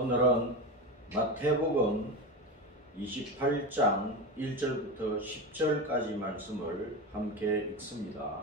오늘은 마태복음 28장 1절부터 10절까지 말씀을 함께 읽습니다.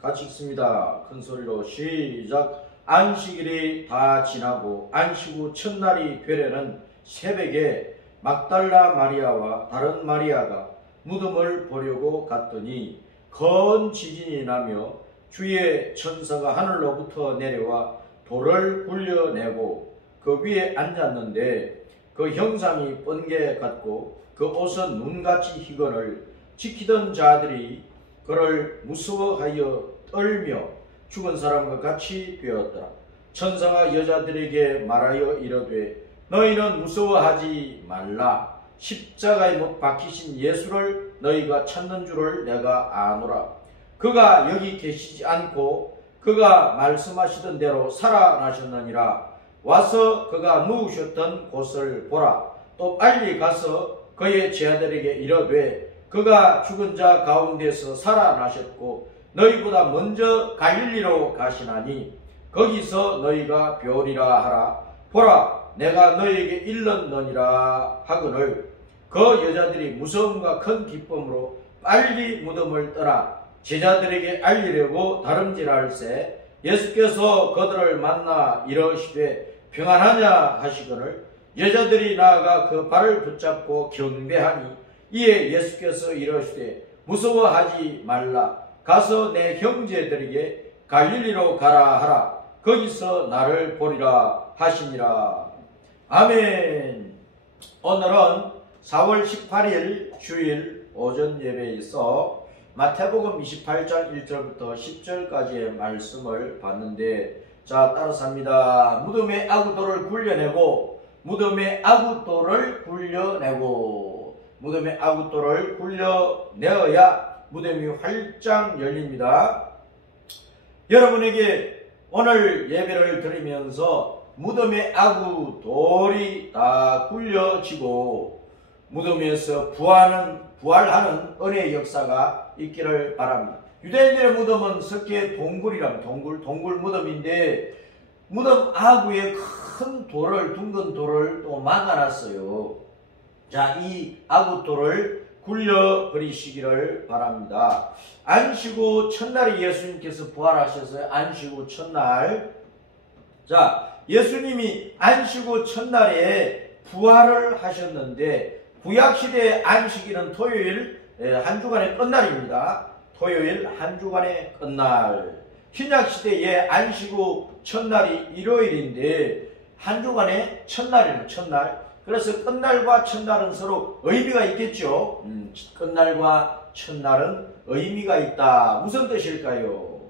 같이 읽습니다. 큰 소리로 시작. 안식일이 다 지나고 안식 후 첫날이 되려는 새벽에 막달라 마리아와 다른 마리아가 무덤을 보려고 갔더니 큰 지진이 나며 주의 천사가 하늘로부터 내려와 돌을 굴려내고 그 위에 앉았는데 그 형상이 번개 같고 그 옷은 눈같이 희건을 지키던 자들이 그를 무서워하여 떨며 죽은 사람과 같이 되었더라. 천사가 여자들에게 말하여 이르되 너희는 무서워하지 말라. 십자가에 못 박히신 예수를 너희가 찾는 줄을 내가 아노라. 그가 여기 계시지 않고 그가 말씀하시던 대로 살아나셨느니라. 와서 그가 누우셨던 곳을 보라. 또 빨리 가서 그의 제자들에게 이르되 그가 죽은 자 가운데서 살아나셨고 너희보다 먼저 갈릴리로 가시나니 거기서 너희가 뵈리라 하라. 보라, 내가 너희에게 일렀느니라 하거늘. 그 여자들이 무서움과 큰 기쁨으로 빨리 무덤을 떠나 제자들에게 알리려고 다름질할새 예수께서 그들을 만나 이르시되 평안하냐 하시거늘 여자들이 나아가 그 발을 붙잡고 경배하니 이에 예수께서 이르시되 무서워하지 말라. 가서 내 형제들에게 갈릴리로 가라 하라. 거기서 나를 보리라 하시니라. 아멘. 오늘은 4월 18일 주일 오전 예배에서 마태복음 28장 1절부터 10절까지의 말씀을 봤는데, 자, 따라서 합니다. 무덤에 아구돌을 굴려내고, 무덤에 아구돌을 굴려내고, 무덤에 아구돌을 굴려내어야 무덤이 활짝 열립니다. 여러분에게 오늘 예배를 드리면서 무덤에 아구돌이 다 굴려지고 무덤에서 부활하는 은혜의 역사가 있기를 바랍니다. 유대인들의 무덤은 석계 동굴이라면 동굴 무덤인데 무덤 아구에 큰 돌을 둥근 돌을 또 막아놨어요. 자, 이 아구돌을 굴려버리시기를 바랍니다. 안식 후 첫날에 예수님께서 부활하셔서 안식 후 첫날, 자, 예수님이 안식 후 첫날에 부활을 하셨는데 구약시대의 안식일은 토요일 한 주간의 끝날입니다. 토요일 한 주간의 끝날. 신약시대의 안식 후 첫날이 일요일인데 한 주간의 첫날이에요. 첫날. 그래서 끝날과 첫날은 서로 의미가 있겠죠. 끝날과 첫날은 의미가 있다. 무슨 뜻일까요?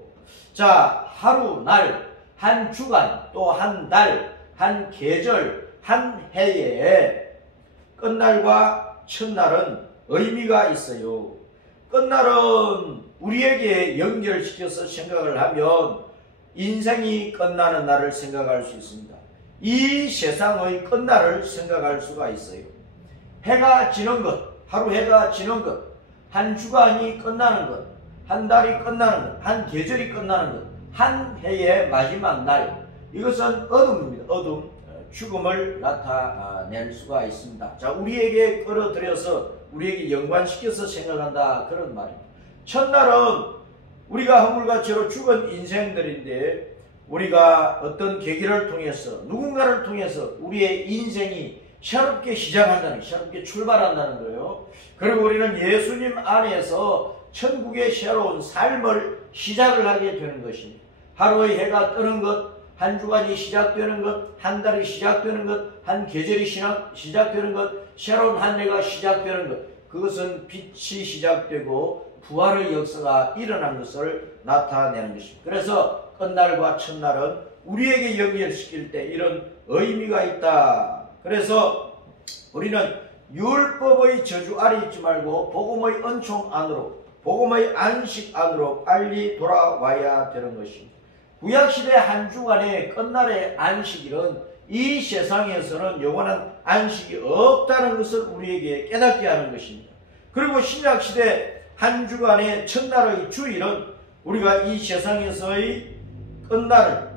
자, 하루, 날, 한 주간, 또 한 달, 한 계절, 한 해에 끝날과 첫날은 의미가 있어요. 끝날은 우리에게 연결시켜서 생각을 하면 인생이 끝나는 날을 생각할 수 있습니다. 이 세상의 끝날을 생각할 수가 있어요. 해가 지는 것, 하루 해가 지는 것, 한 주간이 끝나는 것, 한 달이 끝나는 것, 한 계절이 끝나는 것, 한 해의 마지막 날. 이것은 어둠입니다. 어둠. 죽음을 나타낼 수가 있습니다. 자, 우리에게 끌어들여서 우리에게 연관시켜서 생각한다, 그런 말입니다. 첫날은 우리가 허물과죄로 죽은 인생들인데 우리가 어떤 계기를 통해서 누군가를 통해서 우리의 인생이 새롭게 시작한다는, 새롭게 출발한다는 거예요. 그리고 우리는 예수님 안에서 천국의 새로운 삶을 시작을 하게 되는 것입니다. 하루의 해가 뜨는 것, 한 주간이 시작되는 것, 한 달이 시작되는 것, 한 계절이 시작되는 것, 새로운 한 해가 시작되는 것, 그것은 빛이 시작되고 부활의 역사가 일어난 것을 나타내는 것입니다. 그래서 끝날과 첫날은 우리에게 연결시킬 때 이런 의미가 있다. 그래서 우리는 율법의 저주 아래 있지 말고 복음의 은총 안으로, 복음의 안식 안으로 빨리 돌아와야 되는 것입니다. 구약시대 한 주간의 끝날의 안식일은 이 세상에서는 영원한 안식이 없다는 것을 우리에게 깨닫게 하는 것입니다. 그리고 신약시대 한 주간의 첫날의 주일은 우리가 이 세상에서의 끝날을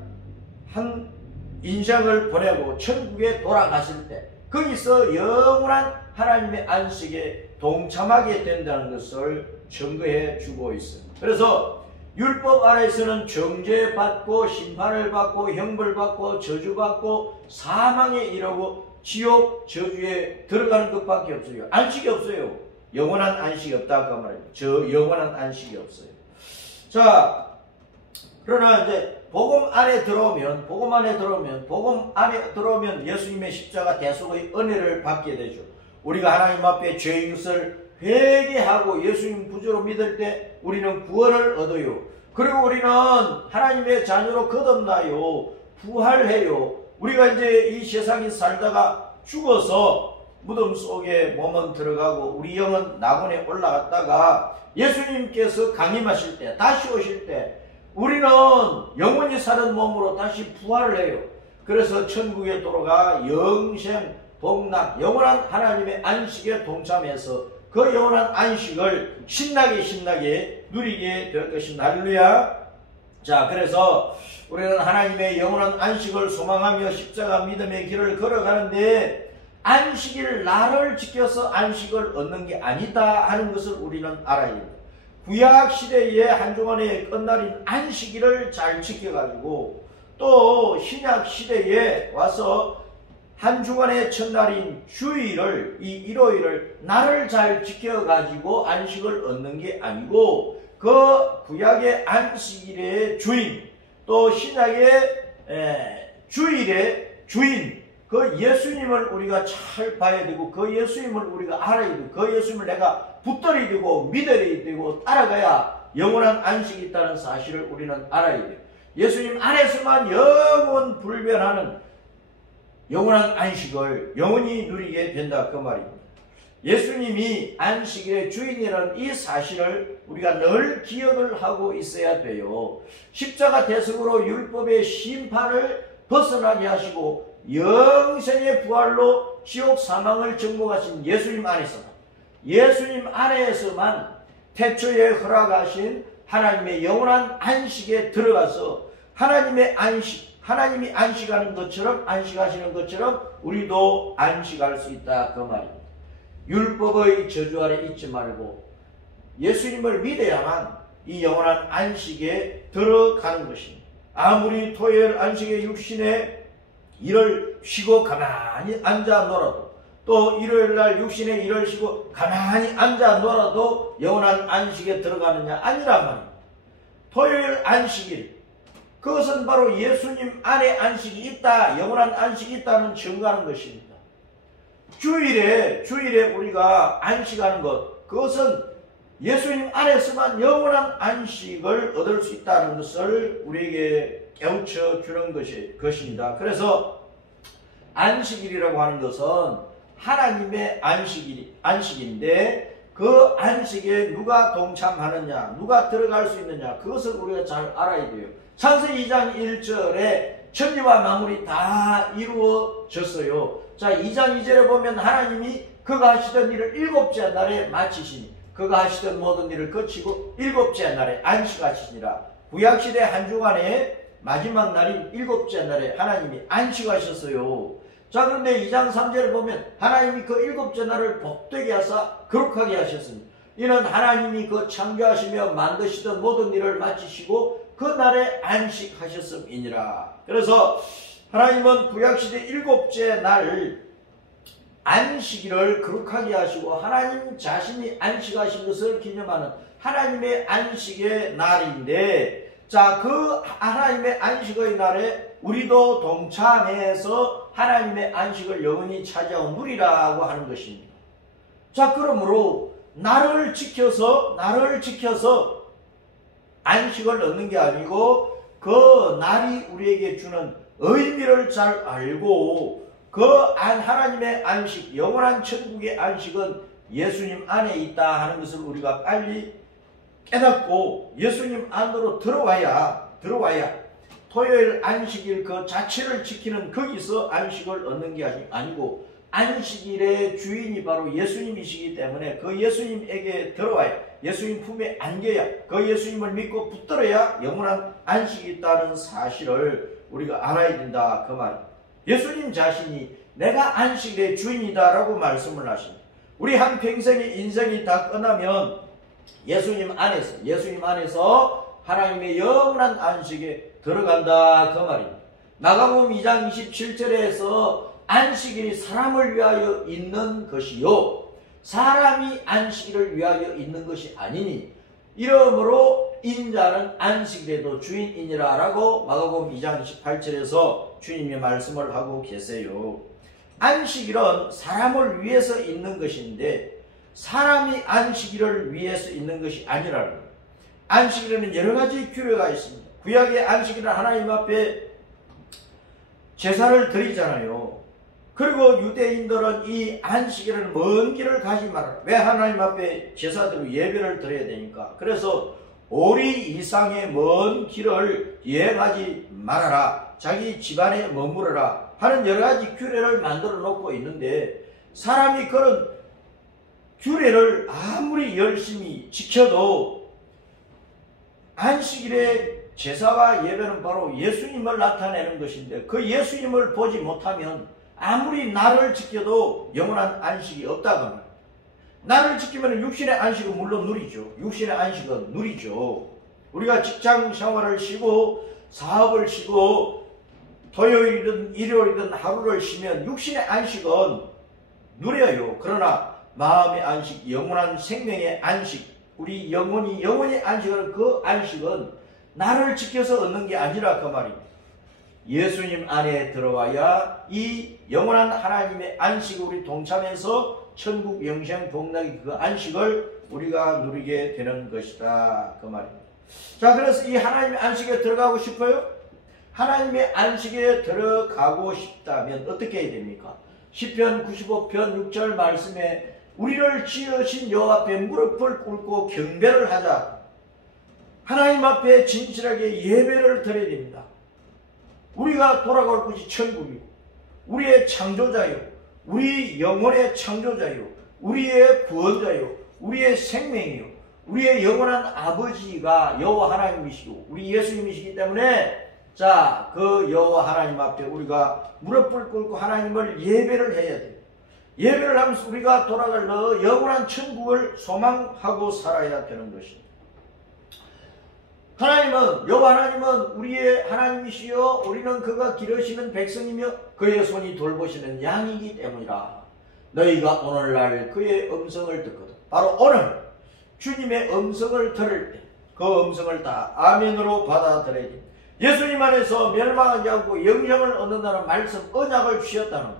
인생을 보내고 천국에 돌아갔을 때 거기서 영원한 하나님의 안식에 동참하게 된다는 것을 증거해 주고 있습니다. 그래서 율법 아래에서는 정죄받고 심판을 받고 형벌받고 저주받고 사망에 이르고 지옥 저주에 들어가는 것밖에 없어요. 안식이 없어요. 영원한 안식이 없다 그 말입니다. 저 영원한 안식이 없어요. 자, 그러나 이제 복음 안에 들어오면 예수님의 십자가 대속의 은혜를 받게 되죠. 우리가 하나님 앞에 죄인 것을 회개하고 예수님 구주로 믿을 때 우리는 구원을 얻어요. 그리고 우리는 하나님의 자녀로 거듭나요. 부활해요. 우리가 이제 이 세상에 살다가 죽어서 무덤 속에 몸은 들어가고 우리 영은 낙원에 올라갔다가 예수님께서 강림하실 때, 다시 오실 때 우리는 영원히 사는 몸으로 다시 부활을 해요. 그래서 천국에 돌아가 영생, 복락, 영원한 하나님의 안식에 동참해서 그 영원한 안식을 신나게 누리게 될 것입니다. 할렐루야. 자, 그래서 우리는 하나님의 영원한 안식을 소망하며 십자가 믿음의 길을 걸어가는데 안식일 나를 지켜서 안식을 얻는 게 아니다 하는 것을 우리는 알아야 됩니다. 구약 시대의 한 주간의 끝날인 안식일을 잘 지켜가지고 또 신약 시대에 와서 한 주간의 첫날인 주일을, 이 일요일을 나를 잘 지켜가지고 안식을 얻는 게 아니고 그 구약의 안식일의 주인 또 신약의 주일의 주인 그 예수님을 우리가 잘 봐야 되고 그 예수님을 우리가 알아야 되고 그 예수님을 내가 붙들어야 되고 믿어야 되고 따라가야 영원한 안식이 있다는 사실을 우리는 알아야 돼요. 예수님 안에서만 영원 불변하는 영원한 안식을 영원히 누리게 된다 그 말입니다. 예수님이 안식일의 주인이라는 이 사실을 우리가 늘 기억을 하고 있어야 돼요. 십자가 대속으로 율법의 심판을 벗어나게 하시고 영생의 부활로 지옥 사망을 정복하신 예수님 안에서만 태초에 허락하신 하나님의 영원한 안식에 들어가서 하나님이 안식하는 것처럼 안식하시는 것처럼 우리도 안식할 수 있다 그 말입니다. 율법의 저주 아래 있지 말고 예수님을 믿어야만 이 영원한 안식에 들어가는 것입니다. 아무리 토요일 안식의 육신의 일을 쉬고 가만히 앉아 놀아도 또 일요일날 육신의 일을 쉬고 가만히 앉아 놀아도 영원한 안식에 들어가느냐 아니란 말입니다. 토요일 안식일 그것은 바로 예수님 안에 안식이 있다, 영원한 안식이 있다는 증거하는 것입니다. 주일에 우리가 안식하는 것, 그것은 예수님 안에서만 영원한 안식을 얻을 수 있다는 것을 우리에게 깨우쳐 주는 것입니다. 그래서 안식일이라고 하는 것은 하나님의 안식인데 그 안식에 누가 동참하느냐, 누가 들어갈 수 있느냐, 그것을 우리가 잘 알아야 돼요. 창세기 2장 1절에 천지와 만물이 다 이루어졌어요. 자, 2장 2절에 보면 하나님이 그가 하시던 일을 일곱째 날에 마치시니 그가 하시던 모든 일을 거치고 일곱째 날에 안식하시니라. 구약시대 한 주간의 마지막 날인 일곱째 날에 하나님이 안식하셨어요. 자, 그런데 2장 3절에 보면 하나님이 그 일곱째 날을 복되게 하사 거룩하게 하셨습니다. 이는 하나님이 그 창조하시며 만드시던 모든 일을 마치시고 그 날에 안식하셨음이니라. 그래서 하나님은 구약시대 일곱째 날 안식일을 거룩하게 하시고 하나님 자신이 안식하신 것을 기념하는 하나님의 안식의 날인데, 자, 그 하나님의 안식의 날에 우리도 동참해서 하나님의 안식을 영원히 차지하고 누리라고 하는 것입니다. 자, 그러므로 나를 지켜서 안식을 얻는 게 아니고 그 날이 우리에게 주는 의미를 잘 알고 그 하나님의 안식, 영원한 천국의 안식은 예수님 안에 있다 하는 것을 우리가 빨리 깨닫고 예수님 안으로 들어와야 토요일 안식일 그 자체를 지키는 거기서 안식을 얻는 게 아니고 안식일의 주인이 바로 예수님이시기 때문에 그 예수님에게 들어와야, 예수님 품에 안겨야, 그 예수님을 믿고 붙들어야 영원한 안식이 있다는 사실을 우리가 알아야 된다 그 말입니다. 예수님 자신이 내가 안식일의 주인이다 라고 말씀을 하십니다. 우리 한평생의 인생이 다 끝나면 예수님 안에서 하나님의 영원한 안식에 들어간다 그 말입니다. 마가복음 2장 27절에서 안식일이 사람을 위하여 있는 것이요 사람이 안식일을 위하여 있는 것이 아니니 이러므로 인자는 안식일에도 주인이니라 라고 마가복음 2장 28절에서 주님이 말씀을 하고 계세요. 안식일은 사람을 위해서 있는 것인데 사람이 안식일을 위해서 있는 것이 아니라는 거예요. 안식일에는 여러 가지 규례가 있습니다. 구약의 안식일은 하나님 앞에 제사를 드리잖아요. 그리고 유대인들은 이 안식일은 먼 길을 가지 말아라. 왜 하나님 앞에 제사드리고 예배를 드려야 되니까. 그래서 오리 이상의 먼 길을 여행하지 말아라. 자기 집안에 머무르라 하는 여러 가지 규례를 만들어 놓고 있는데 사람이 그런 규례를 아무리 열심히 지켜도 안식일의 제사와 예배는 바로 예수님을 나타내는 것인데 그 예수님을 보지 못하면 아무리 나를 지켜도 영원한 안식이 없다고 합니다. 나를 지키면 육신의 안식은 물론 누리죠. 육신의 안식은 누리죠. 우리가 직장 생활을 쉬고 사업을 쉬고 토요일이든 일요일이든 하루를 쉬면 육신의 안식은 누려요. 그러나 마음의 안식, 영원한 생명의 안식, 우리 영원히 안식은 그 안식은 나를 지켜서 얻는 게 아니라 그 말입니다. 예수님 안에 들어와야 이 영원한 하나님의 안식을 우리 동참해서 천국 영생 복락의 그 안식을 우리가 누리게 되는 것이다 그 말입니다. 자, 그래서 이 하나님의 안식에 들어가고 싶어요? 하나님의 안식에 들어가고 싶다면 어떻게 해야 됩니까? 시편 95편 6절 말씀에 우리를 지으신 여호와 앞에 무릎을 꿇고 경배를 하자. 하나님 앞에 진실하게 예배를 드려야 됩니다. 우리가 돌아갈 곳이 천국이고 우리의 창조자요, 우리 영혼의 창조자요, 우리의 구원자요, 우리의 생명이요, 우리의 영원한 아버지가 여호와 하나님이시고 우리 예수님이시기 때문에 자, 그 여호와 하나님 앞에 우리가 무릎을 꿇고 하나님을 예배를 해야 돼요. 예배를 하면서 우리가 돌아갈 영원한 천국을 소망하고 살아야 되는 것입니다. 여호와 하나님은 우리의 하나님이시요 우리는 그가 기르시는 백성이며 그의 손이 돌보시는 양이기 때문이라. 너희가 오늘날 그의 음성을 듣거든. 바로 오늘 주님의 음성을 들을 때 그 음성을 다 아멘으로 받아들여야 됩니다. 예수님 안에서 멸망하지 않고 영생을 얻는다는 말씀, 언약을 주셨다는 거예요.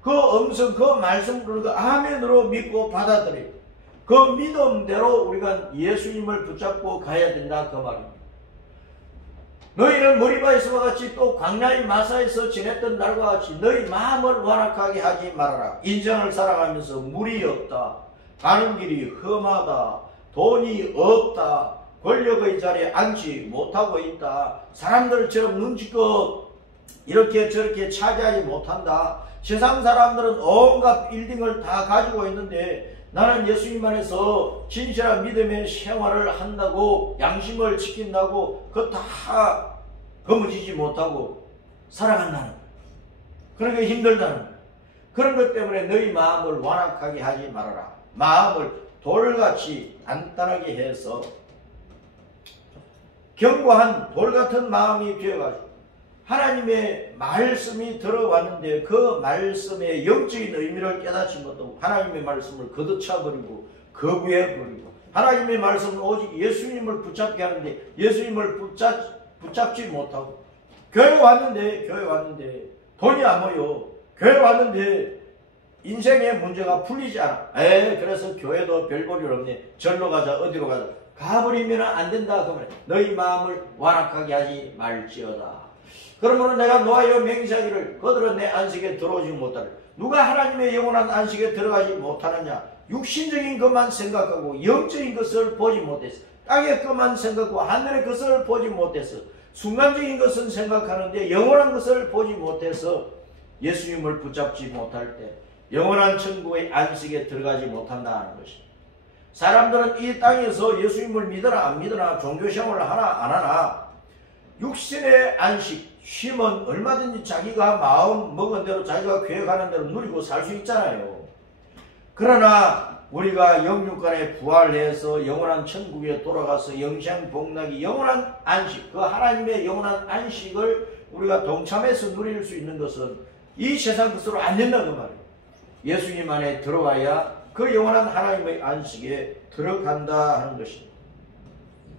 그 음성, 그 말씀을 그 아멘으로 믿고 받아들여요. 그 믿음대로 우리가 예수님을 붙잡고 가야 된다 그 말입니다. 너희는 머리바에서와 같이 또 광야의 마사에서 지냈던 날과 같이 너희 마음을 완악하게 하지 말아라. 인생을 살아가면서 물이 없다, 가는 길이 험하다, 돈이 없다, 권력의 자리에 앉지 못하고 있다, 사람들처럼 눈치껏 이렇게 저렇게 차지하지 못한다, 세상 사람들은 온갖 빌딩을 다 가지고 있는데 나는 예수님 안에서 진실한 믿음의 생활을 한다고 양심을 지킨다고 그거 다 거머쥐지 못하고 살아간다는 거예요. 그러니까 힘들다는 거예요. 그런 것 때문에 너희 마음을 완악하게 하지 말아라. 마음을 돌같이 단단하게 해서 견고한 돌같은 마음이 되어가지고 하나님의 말씀이 들어왔는데 그 말씀의 영적인 의미를 깨닫지 못하고 하나님의 말씀을 거두차버리고 거부해버리고 하나님의 말씀은 오직 예수님을 붙잡게 하는데 예수님을 붙잡지 못하고 교회 왔는데 돈이 안 모여, 교회 왔는데 인생의 문제가 풀리지 않아. 그래서 교회도 별 볼일 없네, 절로 가자, 어디로 가자. 가버리면 안 된다. 그러면 너희 마음을 완악하게 하지 말지어다. 그러므로 내가 노하여 맹세하기를 그들은 내 안식에 들어오지 못하리. 누가 하나님의 영원한 안식에 들어가지 못하느냐? 육신적인 것만 생각하고 영적인 것을 보지 못했어. 땅의 것만 생각하고 하늘의 것을 보지 못했어. 순간적인 것은 생각하는데 영원한 것을 보지 못해서 예수님을 붙잡지 못할 때 영원한 천국의 안식에 들어가지 못한다는 것입니다. 사람들은 이 땅에서 예수님을 믿으나 안 믿으나 종교생활을 하나 안 하나 육신의 안식, 쉼은 얼마든지 자기가 마음 먹은 대로 자기가 계획하는 대로 누리고 살 수 있잖아요. 그러나 우리가 영육간에 부활해서 영원한 천국에 돌아가서 영생 복락이 영원한 안식, 그 하나님의 영원한 안식을 우리가 동참해서 누릴 수 있는 것은 이 세상 것으로 안 된다고 말이에요. 예수님 안에 들어와야 그 영원한 하나님의 안식에 들어간다 하는 것입니다.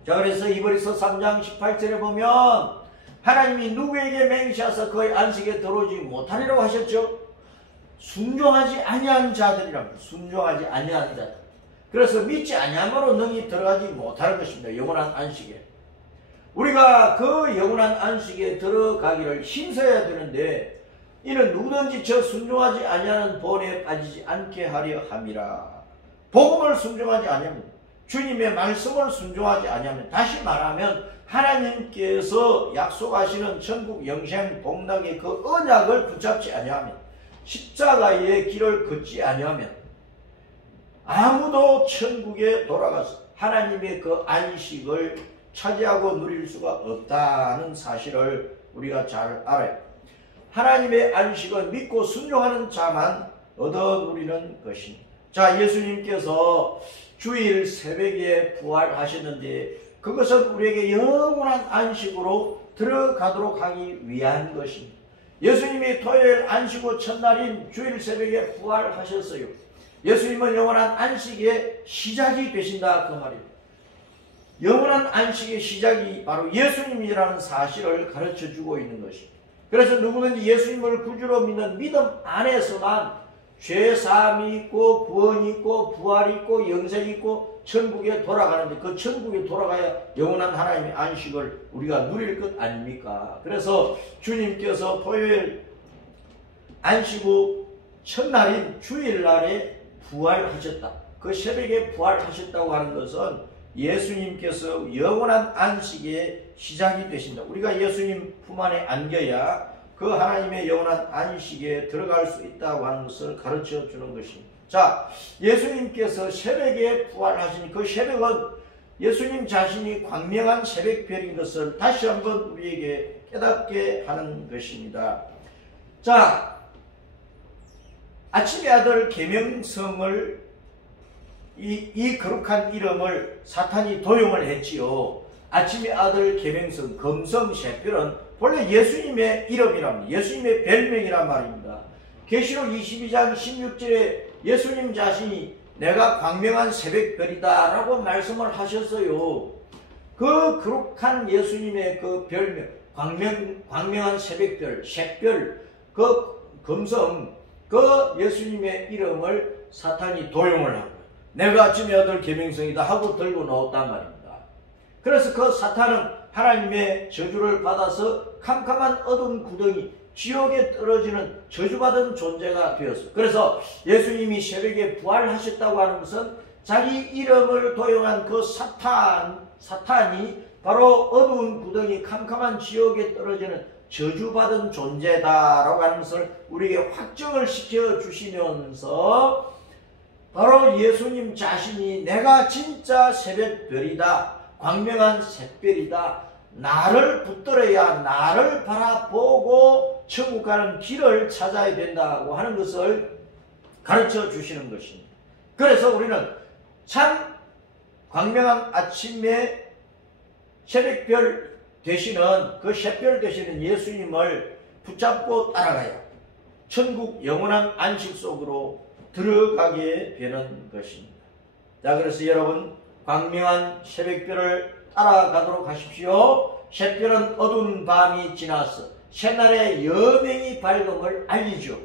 자, 그래서 이브리서 3장 18절에 보면 하나님이 누구에게 맹세하사 그의 안식에 들어오지 못하리라고 하셨죠? 순종하지 아니한 자들이랍니다. 순종하지 아니한 자들. 그래서 믿지 아니함으로 능히 들어가지 못하는 것입니다. 영원한 안식에. 우리가 그 영원한 안식에 들어가기를 힘써야 되는데 이는 누구든지 저 순종하지 아니하는 본에 빠지지 않게 하려 함이라. 복음을 순종하지 아니하면, 주님의 말씀을 순종하지 아니하면, 다시 말하면 하나님께서 약속하시는 천국 영생 복락의 그 언약을 붙잡지 아니하면, 십자가의 길을 걷지 아니하면 아무도 천국에 돌아가서 하나님의 그 안식을 차지하고 누릴 수가 없다는 사실을 우리가 잘 알아요. 하나님의 안식은 믿고 순종하는 자만 얻어 누리는 것입니다. 자, 예수님께서 주일 새벽에 부활하셨는데 그것은 우리에게 영원한 안식으로 들어가도록 하기 위한 것입니다. 예수님이 토요일 안식 후 첫날인 주일 새벽에 부활하셨어요. 예수님은 영원한 안식의 시작이 되신다 그 말입니다. 영원한 안식의 시작이 바로 예수님이라는 사실을 가르쳐주고 있는 것입니다. 그래서 누구든지 예수님을 구주로 믿는 믿음 안에서만 죄사함이 있고 구원이 있고 부활이 있고 영생이 있고 천국에 돌아가는데 그 천국에 돌아가야 영원한 하나님의 안식을 우리가 누릴 것 아닙니까? 그래서 주님께서 토요일 안식 후 첫날인 주일날에 부활하셨다. 그 새벽에 부활하셨다고 하는 것은 예수님께서 영원한 안식의 시작이 되신다. 우리가 예수님 품 안에 안겨야 그 하나님의 영원한 안식에 들어갈 수 있다고 하는 것을 가르쳐 주는 것입니다. 자, 예수님께서 새벽에 부활하시니 그 새벽은 예수님 자신이 광명한 새벽별인 것을 다시 한번 우리에게 깨닫게 하는 것입니다. 자, 아침의 아들 계명성을 이 거룩한 이름을 사탄이 도용을 했지요. 아침의 아들 계명성, 검성, 새별은 본래 예수님의 이름이랍니다. 예수님의 별명이란 말입니다. 계시록 22장 16절에 예수님 자신이 내가 광명한 새벽별이다 라고 말씀을 하셨어요. 그 거룩한 예수님의 그 별명, 광명한 새벽별, 샛별, 그 검성, 그 예수님의 이름을 사탄이 도용을 하고 내가 아침의 아들 계명성이다 하고 들고 나왔단 말입니다. 그래서 그 사탄은 하나님의 저주를 받아서 캄캄한 어두운 구덩이 지옥에 떨어지는 저주받은 존재가 되었어요. 그래서 예수님이 새벽에 부활하셨다고 하는 것은 자기 이름을 도용한 그 사탄이 바로 어두운 구덩이 캄캄한 지옥에 떨어지는 저주받은 존재다라고 하는 것을 우리에게 확정을 시켜주시면서 바로 예수님 자신이 내가 진짜 새벽별이다, 광명한 샛별이다, 나를 붙들어야 나를 바라보고 천국 가는 길을 찾아야 된다고 하는 것을 가르쳐 주시는 것입니다. 그래서 우리는 참 광명한 아침에 새벽별 되시는 그 샛별 되시는 예수님을 붙잡고 따라가야 천국 영원한 안식 속으로 들어가게 되는 것입니다. 자, 그래서 여러분 광명한 새벽별을 따라가도록 하십시오. 샛별은 어두운 밤이 지나서 새날의 여명이 밝음을 알리죠.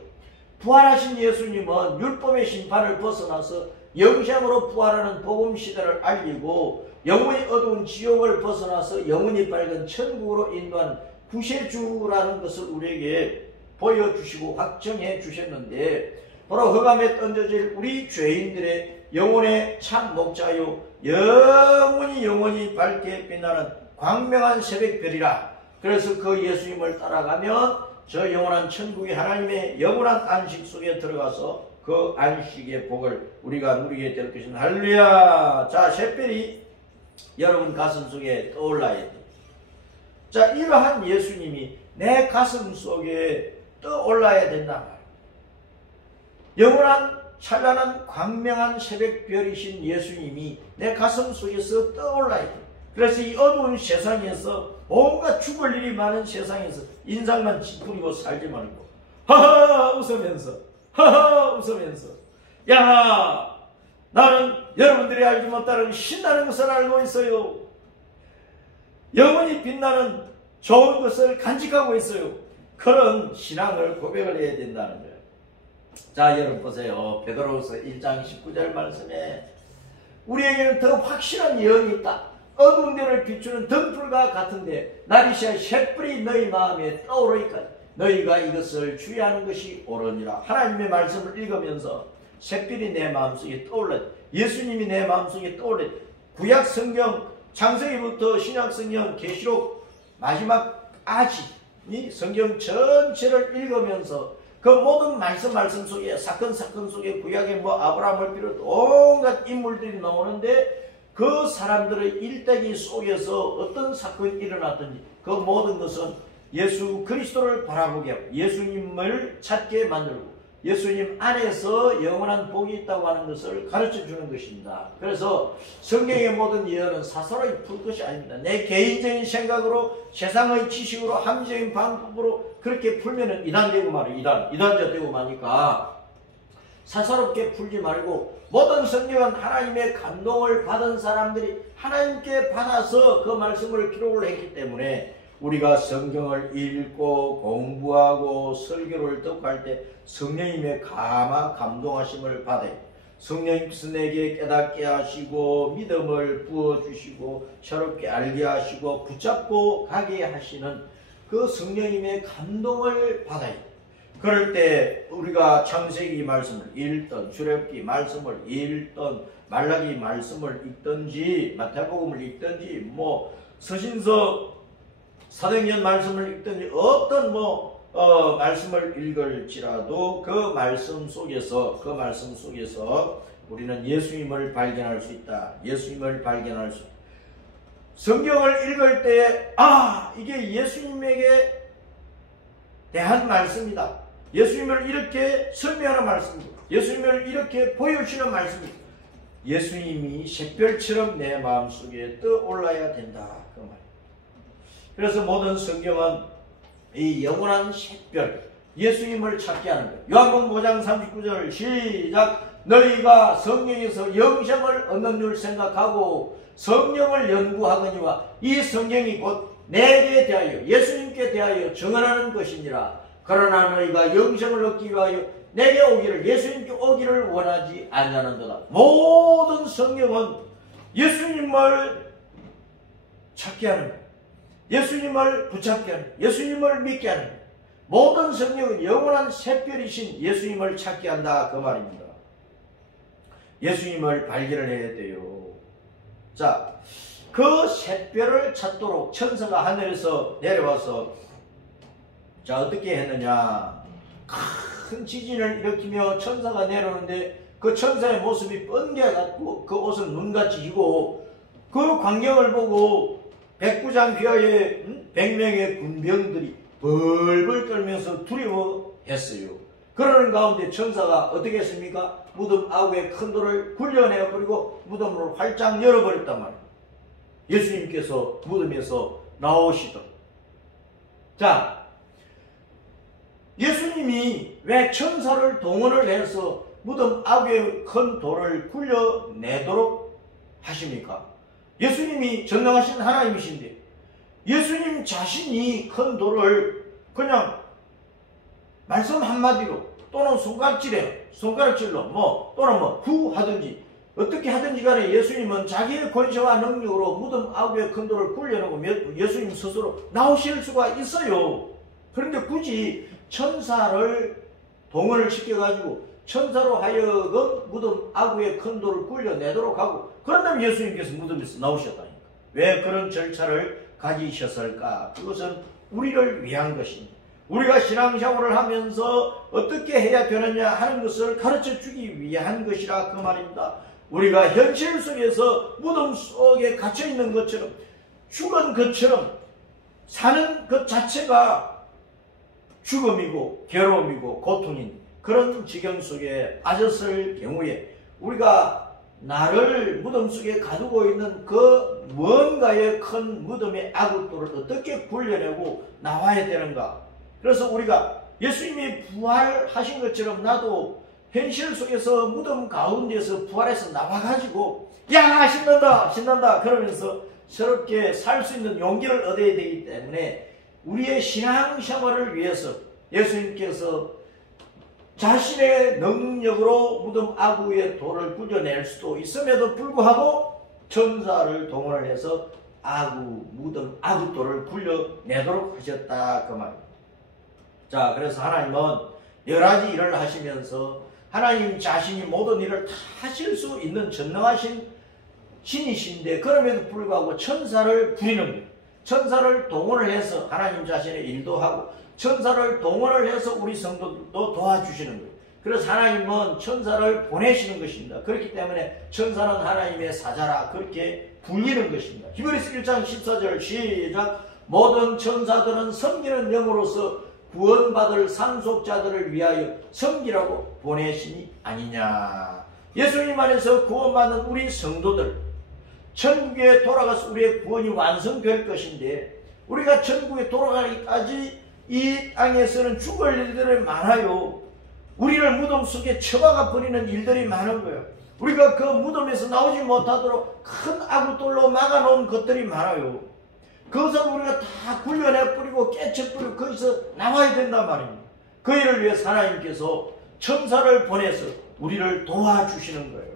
부활하신 예수님은 율법의 심판을 벗어나서 영생으로 부활하는 복음 시대를 알리고 영원히 어두운 지옥을 벗어나서 영원히 밝은 천국으로 인도한 구세주라는 것을 우리에게 보여주시고 확정해 주셨는데 바로 흑암에 던져질 우리 죄인들의 영혼의 참 목자요 영원히 밝게 빛나는 광명한 새벽별이라. 그래서 그 예수님을 따라가면 저 영원한 천국의 하나님의 영원한 안식 속에 들어가서 그 안식의 복을 우리가 누리게 될 것입니다. 할렐루야. 자, 새별이 여러분 가슴 속에 떠올라야 됩니다. 자, 이러한 예수님이 내 가슴 속에 떠올라야 된다. 영원한 찬란한 광명한 새벽별이신 예수님이 내 가슴 속에서 떠올라야 돼. 그래서 이 어두운 세상에서 온갖 죽을 일이 많은 세상에서 인상만 찌푸리고 살지 말고 하하 웃으면서 하하 웃으면서 야 나는 여러분들이 알지 못하는 신나는 것을 알고 있어요. 영원히 빛나는 좋은 것을 간직하고 있어요. 그런 신앙을 고백을 해야 된다는 거예요. 자 여러분 보세요. 베드로후서 1장 19절 말씀에 우리에게는 더 확실한 예언이 있다. 어두운 데를 비추는 등불과 같은데 날이 새어 횃불이 너희 마음에 떠오르니까 너희가 이것을 주의하는 것이 옳으니라. 하나님의 말씀을 읽으면서 샛불이 내 마음속에 떠올라. 예수님이 내 마음속에 떠올라. 구약 성경 창세기부터 신약 성경 계시록 마지막까지 이 성경 전체를 읽으면서 그 모든 말씀 속에 사건 속에 구약에 뭐 아브라함을 비롯 온갖 인물들이 나오는데 그 사람들의 일대기 속에서 어떤 사건이 일어났든지 그 모든 것은 예수 그리스도를 바라보게 하고 예수님을 찾게 만들고 예수님 안에서 영원한 복이 있다고 하는 것을 가르쳐 주는 것입니다. 그래서 성경의 모든 예언은 사사로이 풀 것이 아닙니다. 내 개인적인 생각으로 세상의 지식으로 합리적인 방법으로 그렇게 풀면은 이단되고 말이에요. 이단자 되고 마니까 사사롭게 풀지 말고 모든 성경은 하나님의 감동을 받은 사람들이 하나님께 받아서 그 말씀을 기록을 했기 때문에 우리가 성경을 읽고 공부하고 설교를 듣고 할 때 성령님의 감화 감동하심을 받아요. 성령님께서 내게 깨닫게 하시고 믿음을 부어주시고 새롭게 알게 하시고 붙잡고 가게 하시는 그 성령님의 감동을 받아요. 그럴 때 우리가 창세기 말씀을 읽던 출애굽기 말씀을 읽던 말라기 말씀을 읽든지 마태복음을 읽든지 뭐 서신서 사도행전 말씀을 읽든지 어떤 말씀을 읽을지라도 그 말씀 속에서 우리는 예수님을 발견할 수 있다. 예수님을 발견할 수 있다. 성경을 읽을 때 이게 예수님에게 대한 말씀이다. 예수님을 이렇게 설명하는 말씀입니다. 예수님을 이렇게 보여주시는 말씀입니다. 예수님이 샛별처럼 내 마음속에 떠올라야 된다. 그 말입니다. 그래서 모든 성경은 이 영원한 샛별 예수님을 찾게 하는 거예요. 요한복음 5장 39절 시작. 너희가 성경에서 영생을 얻는 줄 생각하고 성령을 연구하거니와 이 성경이 곧 내게 대하여 예수님께 대하여 증언하는 것이니라. 그러나 너희가 영생을 얻기 위하여 내게 오기를 예수님께 오기를 원하지 아니하는도다. 모든 성경은 예수님을 찾게 하는 거예요. 예수님을 붙잡게 하는 거예요. 예수님을 믿게 하는 거예요. 모든 성경은 영원한 샛별이신 예수님을 찾게 한다 그 말입니다. 예수님을 발견을 해야 돼요. 자, 그 샛별을 찾도록 천사가 하늘에서 내려와서 자 어떻게 했느냐. 큰 지진을 일으키며 천사가 내려오는데 그 천사의 모습이 번개같고 그 옷은 눈같이 희고 그 광경을 보고 백부장 귀하의 100명의 군병들이 벌벌 떨면서 두려워했어요. 그러는 가운데 천사가 어떻게 했습니까? 무덤 아구의 큰 돌을 굴려내버리고 무덤을 활짝 열어버렸단 말이에요. 예수님께서 무덤에서 나오시던. 자, 예수님이 왜 천사를 동원을 해서 무덤 아구의 큰 돌을 굴려내도록 하십니까? 예수님이 전능하신 하나님이신데 예수님 자신이 큰 돌을 그냥 말씀 한마디로 또는 손가락질로 또는 후 하든지 어떻게 하든지 간에 예수님은 자기의 권세와 능력으로 무덤 아구의 큰 돌을 굴려놓고 예수님 스스로 나오실 수가 있어요. 그런데 굳이 천사를 동원을 시켜가지고 천사로 하여금 무덤 아구의 큰 돌을 굴려내도록 하고 그런다면 예수님께서 무덤에서 나오셨다니까. 왜 그런 절차를 가지셨을까? 그것은 우리를 위한 것입니다. 우리가 신앙생활을 하면서 어떻게 해야 되느냐 하는 것을 가르쳐주기 위한 것이라 그 말입니다. 우리가 현실 속에서 무덤 속에 갇혀있는 것처럼 죽은 것처럼 사는 것 자체가 죽음이고 괴로움이고 고통인 그런 지경 속에 빠졌을 경우에 우리가 나를 무덤 속에 가두고 있는 그 뭔가의 큰 무덤의 악으로를 어떻게 굴려내고 나와야 되는가. 그래서 우리가 예수님이 부활하신 것처럼 나도 현실 속에서 무덤 가운데서 부활해서 나와가지고 야 신난다 신난다 그러면서 새롭게 살 수 있는 용기를 얻어야 되기 때문에 우리의 신앙생활을 위해서 예수님께서 자신의 능력으로 무덤 아구의 돌을 굴려낼 수도 있음에도 불구하고 천사를 동원을 해서 무덤 아구돌을 굴려내도록 하셨다 그 말입니다. 자, 그래서 하나님은 여러 가지 일을 하시면서 하나님 자신이 모든 일을 다 하실 수 있는 전능하신 신이신데 그럼에도 불구하고 천사를 부리는 거예요. 천사를 동원을 해서 하나님 자신의 일도 하고 천사를 동원을 해서 우리 성도들도 도와주시는 거예요. 그래서 하나님은 천사를 보내시는 것입니다. 그렇기 때문에 천사는 하나님의 사자라 그렇게 불리는 것입니다. 히브리서 1장 14절 시작. 모든 천사들은 섬기는 영으로서 구원받을 상속자들을 위하여 섬기라고 보내시니 아니냐. 예수님 안에서 구원받는 우리 성도들 천국에 돌아가서 우리의 구원이 완성될 것인데 우리가 천국에 돌아가기까지 이 땅에서는 죽을 일들이 많아요. 우리를 무덤 속에 처박아 버리는 일들이 많은 거예요. 우리가 그 무덤에서 나오지 못하도록 큰 아구돌로 막아놓은 것들이 많아요. 그것을 우리가 다 굴려내버리고 깨쳐버리고 거기서 나와야 된단 말입니다. 그 일을 위해서 하나님께서 천사를 보내서 우리를 도와주시는 거예요.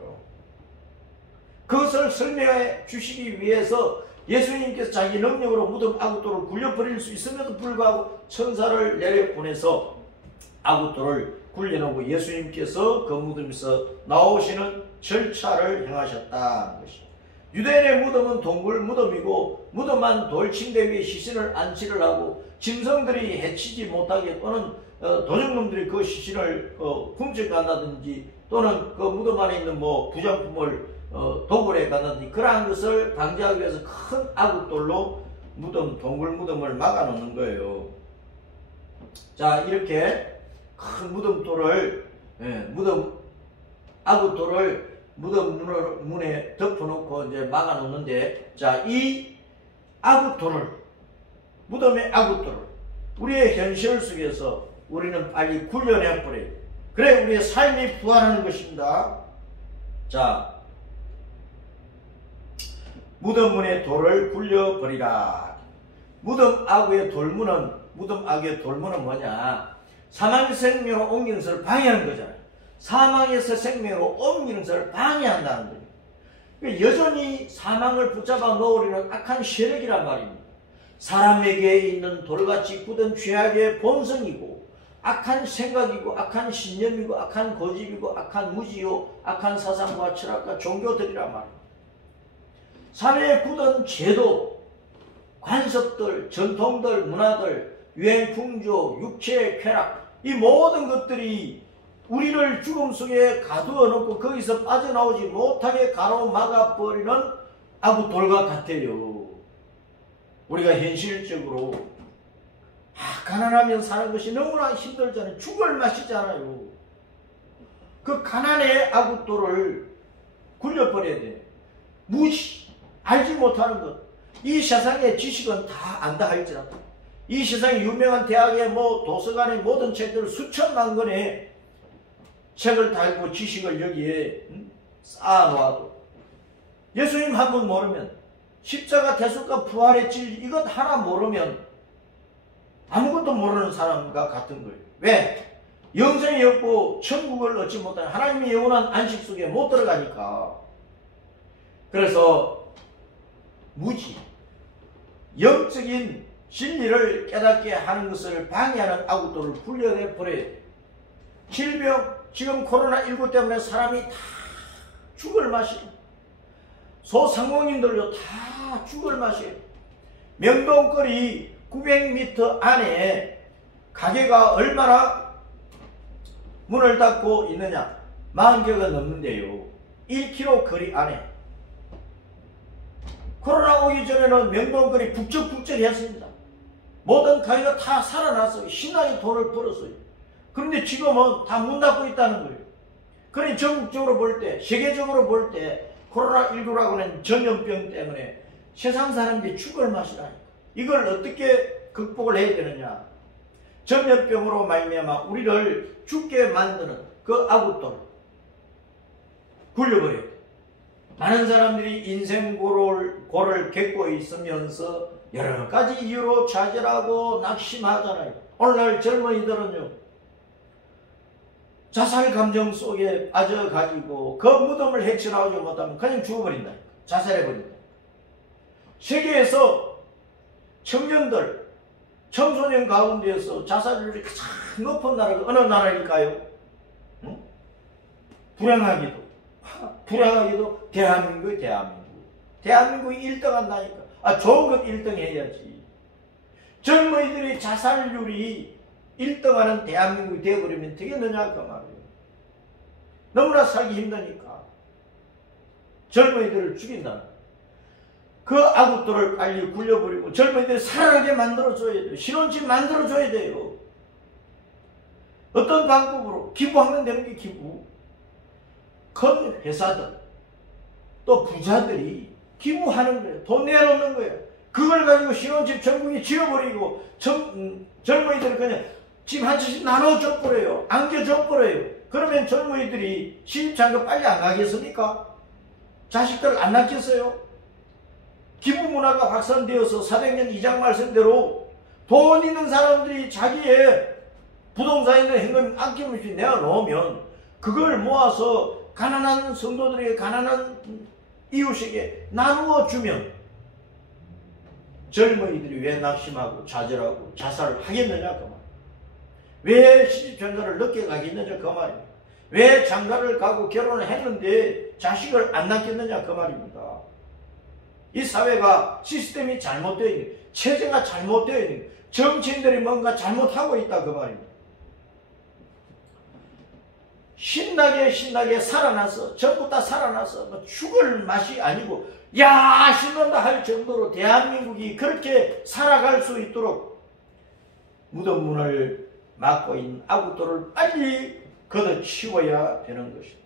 그것을 설명해 주시기 위해서 예수님께서 자기 능력으로 무덤 아구돌을 굴려버릴 수 있음에도 불구하고 천사를 내려보내서 아구돌을 굴려놓고 예수님께서 그 무덤에서 나오시는 절차를 행하셨다는 것입니다. 유대인의 무덤은 동굴 무덤이고 무덤만 돌침대 위에 시신을 안치를 하고 짐승들이 해치지 못하게 또는 도적놈들이 그 시신을 훔쳐간다든지 또는 그 무덤 안에 있는 부장품을 도굴해 간다든지 그러한 것을 방지하기 위해서 큰 아구돌로 동굴 무덤을 막아놓는 거예요. 자, 이렇게 큰 무덤돌을 아구돌을 무덤 문에 덮어놓고 이제 막아놓는데, 자, 이 아구돌을 무덤의 아구돌을 우리의 현실 속에서 우리는 빨리 굴려내버려요. 그래 우리의 삶이 부활하는 것입니다. 자, 무덤 문의 돌을 굴려버리라. 무덤 아구의 돌문은 뭐냐? 사망의 생명으로 옮기는 것을 방해하는 거잖아요. 사망에서 생명으로 옮기는 것을 방해한다는 거예요. 그러니까 여전히 사망을 붙잡아 놓으려는 악한 세력이란 말입니다. 사람에게 있는 돌같이 굳은 죄악의 본성이고 악한 생각이고 악한 신념이고 악한 고집이고 악한 무지요 악한 사상과 철학과 종교들이란 말입니다. 사회에 굳은 제도, 관습들, 전통들, 문화들, 유행, 풍조, 육체의 쾌락 이 모든 것들이 우리를 죽음 속에 가두어 놓고 거기서 빠져나오지 못하게 가로막아버리는 아구돌과 같아요. 우리가 현실적으로 가난하면 사는 것이 너무나 힘들잖아요. 죽을 맛이잖아요. 그 가난의 아구돌을 굴려버려야 돼. 무시, 알지 못하는 것. 이 세상의 지식은 다 안다 할지라도 이 세상의 유명한 대학의 도서관의 모든 책들 수천만 권의 책을 달고 지식을 여기에 쌓아놓아도 예수님 한 분 모르면 십자가 대속과 부활의 진리 이것 하나 모르면 아무것도 모르는 사람과 같은 거예요. 왜? 영생이 없고 천국을 얻지 못한 하나님의 영원한 안식 속에 못 들어가니까. 그래서 무지, 영적인 진리를 깨닫게 하는 것을 방해하는 아구돌을 굴려내 버려야 돼요. 질병, 지금 코로나19 때문에 사람이 다 죽을 맛이에요. 소상공인들도 다 죽을 맛이에요. 명동거리 900m 안에 가게가 얼마나 문을 닫고 있느냐? 40개가 넘는데요. 1km 거리 안에. 코로나 오기 전에는 명동거리 북적북적했습니다. 모든 가게가 다 살아났어요. 신나게 돈을 벌었어요. 그런데 지금은 다 문 닫고 있다는 거예요. 그러니 전국적으로 볼 때, 세계적으로 볼 때 코로나19라고 하는 전염병 때문에 세상 사람들이 죽을 맛이라니까. 이걸 어떻게 극복을 해야 되느냐. 전염병으로 말미암아 우리를 죽게 만드는 그 아구돌 굴려버려야 돼. 많은 사람들이 인생고를 겪고 있으면서 여러 가지 이유로 좌절하고 낙심하잖아요. 오늘날 젊은이들은요, 자살 감정 속에 빠져가지고 그 무덤을 헤쳐나오지 못하면 그냥 죽어버린다. 자살해버린다. 세계에서 청년들, 청소년 가운데에서 자살률이 가장 높은 나라가 어느 나라일까요? 응? 불행하게도 대한민국이 대한민국이 1등 한다니까. 좋은 것 1등 해야지. 젊은이들이 자살률이 1등하는 대한민국이 되어버리면 되겠느냐 그 말이에요. 너무나 살기 힘드니까 젊은이들을 죽인다는 거예요. 그 아구돌을 빨리 굴려버리고 젊은이들이 살아나게 만들어줘야 돼요. 신혼집 만들어줘야 돼요. 어떤 방법으로? 기부하면 되는 게 기부. 큰 회사들 또 부자들이 기부하는 거예요. 돈 내놓는 거예요. 그걸 가지고 신혼집 전국에 지어버리고 젊은이들은 그냥 집 한 채씩 나눠줘버려요. 안겨줘버려요. 그러면 젊은이들이 시집장가 빨리 안 가겠습니까? 자식들 안 낳겠어요? 기부문화가 확산되어서 400년 이장 말씀대로 돈 있는 사람들이 자기의 부동산에 있는 현금 아낌없이 내어놓으면 그걸 모아서 가난한 성도들에게, 가난한 이웃에게 나누어 주면 젊은이들이 왜 낙심하고 좌절하고 자살을 하겠느냐 그 말. 왜 시집장가를 늦게 가겠느냐 그 말입니다. 왜 장가를 가고 결혼을 했는데 자식을 안 낳겠느냐 그 말입니다. 이 사회가 시스템이 잘못되어 있는, 체제가 잘못되어 있는, 정치인들이 뭔가 잘못하고 있다 그 말입니다. 신나게 살아나서, 전부 다 살아나서 뭐 죽을 맛이 아니고 야 신난다 할 정도로 대한민국이 그렇게 살아갈 수 있도록 무덤 문을 막고 있는 아구돌을 빨리 걷어치워야 되는 것입니다.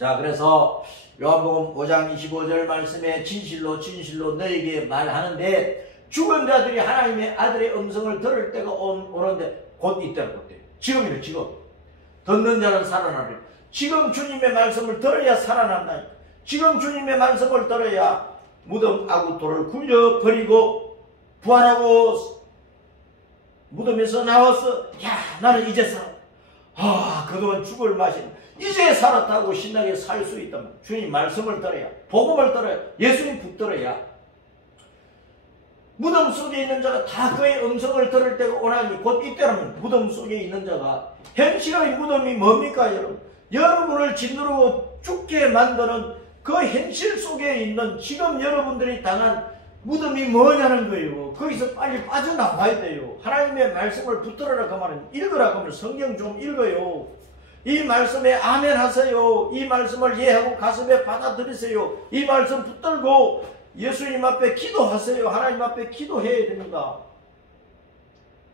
자, 그래서 요한복음 5장 25절 말씀에 진실로 너에게 말하는데 죽은 자들이 하나님의 아들의 음성을 들을 때가 오는데 곧 이때라 그때. 지금이래 지금. 듣는 자는 살아나리. 지금 주님의 말씀을 들어야 살아난다니까. 지금 주님의 말씀을 들어야 무덤 아구돌을 굴려버리고 부활하고 무덤에서 나와서 야 나는 이제 살아. 그동안 죽을 맛이 이제 살았다고 신나게 살 수 있다면 주님 말씀을 들어야, 복음을 들어야, 예수님 붙들어야 무덤 속에 있는 자가 다 그의 음성을 들을 때가 오나니 곧 이때라면 무덤 속에 있는 자가 현실의 무덤이 뭡니까 여러분? 여러분을 짓누르고 죽게 만드는 그 현실 속에 있는 지금 여러분들이 당한 무덤이 뭐냐는 거예요. 거기서 빨리 빠져나와야 돼요. 하나님의 말씀을 붙들어라 그 말은 읽으라 그 말은 성경 좀 읽어요. 이 말씀에 아멘 하세요. 이 말씀을 이해하고 가슴에 받아들이세요. 이 말씀 붙들고 예수님 앞에 기도하세요. 하나님 앞에 기도해야 됩니다.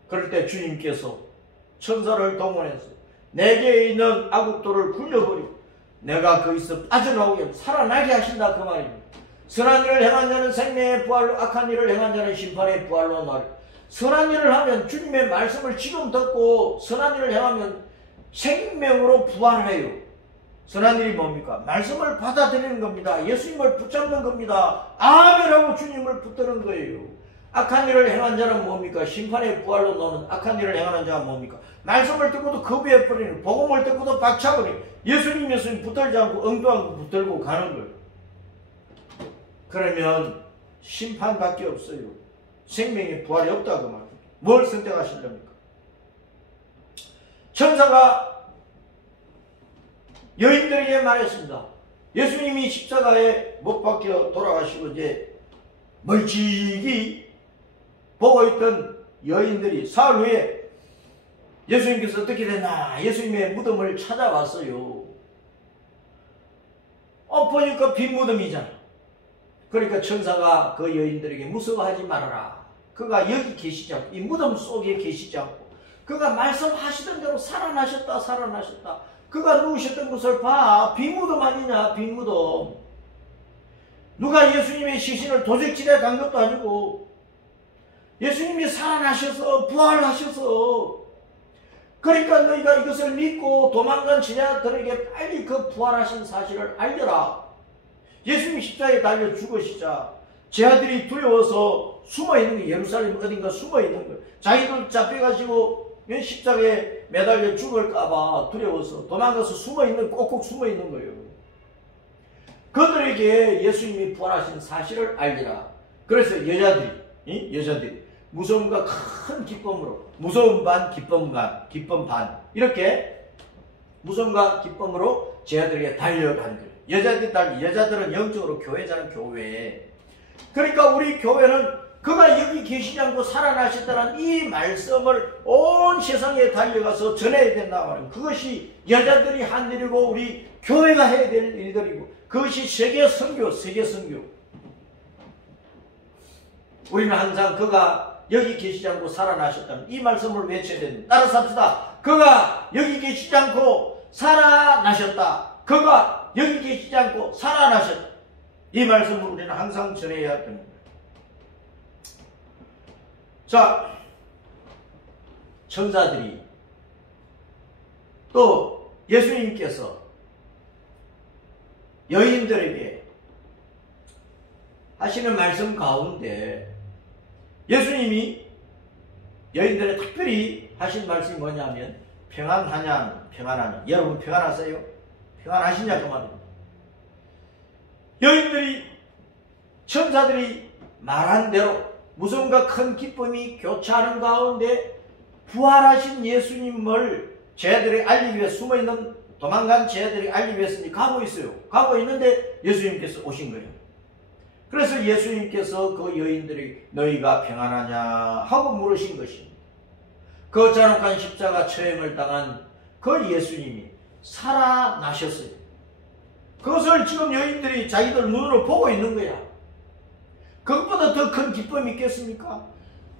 그럴 때 주님께서 천사를 동원해서 내게 있는 아구돌을 굴려버리고 내가 거기서 빠져나오게 살아나게 하신다 그 말입니다. 선한 일을 행한 자는 생명의 부활로, 악한 일을 행한 자는 심판의 부활로 나리. 선한 일을 하면 주님의 말씀을 지금 듣고 선한 일을 행하면 생명으로 부활을 해요. 선한 일이 뭡니까? 말씀을 받아들이는 겁니다. 예수님을 붙잡는 겁니다. 아멘하고 주님을 붙드는 거예요. 악한 일을 행한 자는 뭡니까? 심판의 부활로 나오는 악한 일을 행하는 자가 뭡니까? 말씀을 듣고도 거부해버리는, 복음을 듣고도 박차버리는, 예수님 붙들지 않고 엉뚱한 거 붙들고 가는 거예요. 그러면 심판밖에 없어요. 생명의 부활이 없다고 말합니다. 뭘 선택하시렵니까? 천사가 여인들에게 말했습니다. 예수님이 십자가에 못 박혀 돌아가시고 이제 멀찍이 보고 있던 여인들이 사흘 후에 예수님께서 어떻게 됐나 예수님의 무덤을 찾아왔어요. 보니까 빈 무덤이잖아. 그러니까 천사가 그 여인들에게 무서워하지 말아라. 그가 여기 계시지 않고 이 무덤 속에 계시지 않고 그가 말씀하시던 대로 살아나셨다 살아나셨다. 그가 누우셨던 것을 봐. 빈무덤 아니냐 빈무덤. 누가 예수님의 시신을 도적질에 간 것도 아니고 예수님이 살아나셔서 부활하셔서 그러니까 너희가 이것을 믿고 도망간 제자들에게 빨리 그 부활하신 사실을 알려라. 예수님이 십자가에 달려 죽으시자 제자들이 두려워서 숨어있는 거예요. 예루살렘 어딘가 숨어있는 거예요. 자기들 잡혀가지고 십자가에 매달려 죽을까봐 두려워서 도망가서 숨어있는 꼭꼭 숨어있는 거예요. 그들에게 예수님이 부활하신 사실을 알리라. 그래서 여자들이 무서움과 큰 기쁨으로 무서움 반 기쁨 반 이렇게 무서움과 기쁨으로 제자들에게 달려간 거예요. 여자들은 영적으로 교회잖아요. 교회. 그러니까 우리 교회는 그가 여기 계시지 않고 살아나셨다는 이 말씀을 온 세상에 달려가서 전해야 된다 말이에요. 그것이 여자들이 한 일이고 우리 교회가 해야 될 일들이고 그것이 세계 선교. 우리는 항상 그가 여기 계시지 않고 살아나셨다는 이 말씀을 외쳐야 됩니다. 따라서 합시다. 그가 여기 계시지 않고 살아나셨다. 그가 여기 계시지 않고 살아나셨다. 이 말씀을 우리는 항상 전해야 됩니다. 자, 천사들이 또 예수님께서 여인들에게 하시는 말씀 가운데 예수님이 여인들에 특별히 하신 말씀이 뭐냐면 평안하냐. 여러분 평안하세요? 평안하시냐 그 말입니다. 여인들이 천사들이 말한 대로 무서움과 큰 기쁨이 교차하는 가운데 부활하신 예수님을 제자들이 알리기 위해 숨어있는 도망간 제자들이 알리기 위해서 가고 있어요. 가고 있는데 예수님께서 오신 거예요. 그래서 예수님께서 그 여인들이 너희가 평안하냐 하고 물으신 것입니다. 그 잔혹한 십자가 처형을 당한 그 예수님이 살아나셨어요. 그것을 지금 여인들이 자기들 눈으로 보고 있는 거야. 그것보다 더 큰 기쁨이 있겠습니까?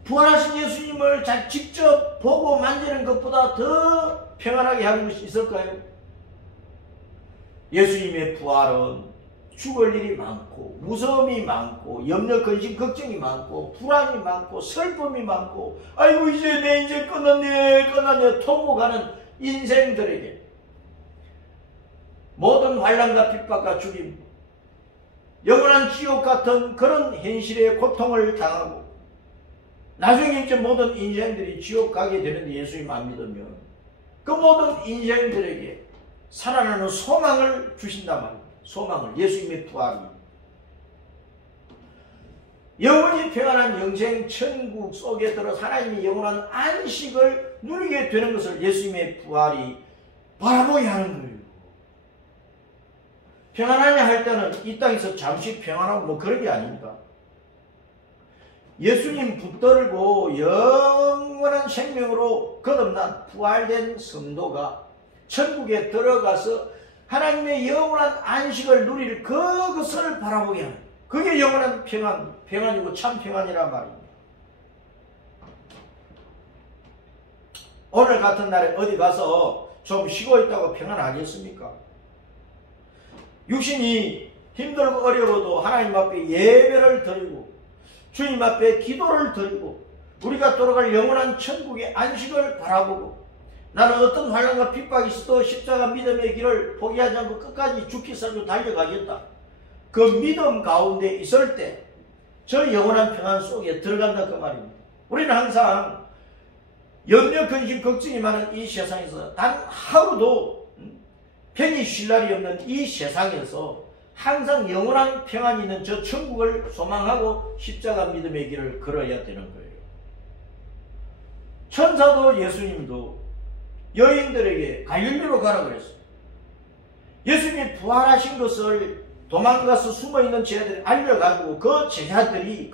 부활하신 예수님을 직접 보고 만지는 것보다 더 평안하게 하는 것이 있을까요? 예수님의 부활은 죽을 일이 많고 무서움이 많고 염려 근심 걱정이 많고 불안이 많고 슬픔이 많고 아이고 이제 내 인생 끝났네 통곡하는 인생들에게 모든 환난과 핍박과 죽임 영원한 지옥 같은 그런 현실의 고통을 당하고 나중에 이제 모든 인생들이 지옥 가게 되는데 예수님 안 믿으면 그 모든 인생들에게 살아나는 소망을 주신단 말입니다. 소망을. 예수님의 부활이 영원히 평안한 영생 천국 속에 들어 하나님의 영원한 안식을 누리게 되는 것을 예수님의 부활이 바라보게 하는 거예요. 평안하냐 할 때는 이 땅에서 잠시 평안하고 뭐 그런 게 아닙니다. 예수님 붙들고 영원한 생명으로 거듭난 부활된 성도가 천국에 들어가서 하나님의 영원한 안식을 누릴 그것을 바라보게 하는 그게 영원한 평안이고 참 평안이란 말입니다. 오늘 같은 날에 어디 가서 좀 쉬고 있다고 평안하겠습니까? 육신이 힘들고 어려워도 하나님 앞에 예배를 드리고 주님 앞에 기도를 드리고 우리가 돌아갈 영원한 천국의 안식을 바라보고 나는 어떤 환난과 핍박이 있어도 십자가 믿음의 길을 포기하지 않고 끝까지 죽기 살고 달려가겠다. 그 믿음 가운데 있을 때 저 영원한 평안 속에 들어간다 그 말입니다. 우리는 항상 염려 근심 걱정이 많은 이 세상에서 단 하루도 편히 쉴 날이 없는 이 세상에서 항상 영원한 평안이 있는 저 천국을 소망하고 십자가 믿음의 길을 걸어야 되는 거예요. 천사도 예수님도 여인들에게 갈릴리로 가라 그랬어요. 예수님이 부활하신 것을 도망가서 숨어있는 제자들이 알려가지고 그 제자들이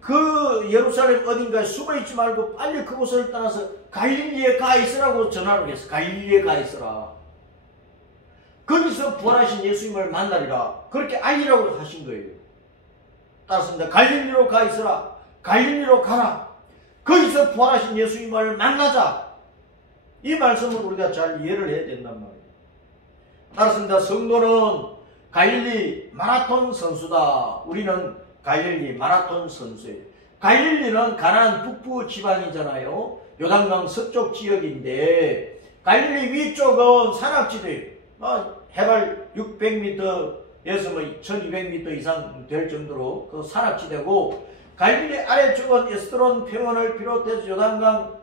그 예루살렘 어딘가에 숨어있지 말고 빨리 그곳을 떠나서 갈릴리에 가 있으라고 전화를 했어. 갈릴리에 가 있으라. 거기서 부활하신 예수님을 만나리라. 그렇게 알리라고 하신 거예요. 따라서 갈릴리로 가 있으라. 갈릴리로 가라. 거기서 부활하신 예수님을 만나자. 이 말씀을 우리가 잘 이해를 해야 된단 말이에요. 따라서 성도는 갈릴리 마라톤 선수다. 우리는 갈릴리 마라톤 선수예요. 갈릴리는 가나안 북부 지방이잖아요. 요단강 서쪽 지역인데 갈릴리 위쪽은 산악지대예요. 해발 600m에서 1200m 이상 될 정도로 그 산악지대고, 갈릴리 아래쪽은 에스드론 평원을 비롯해서 요단강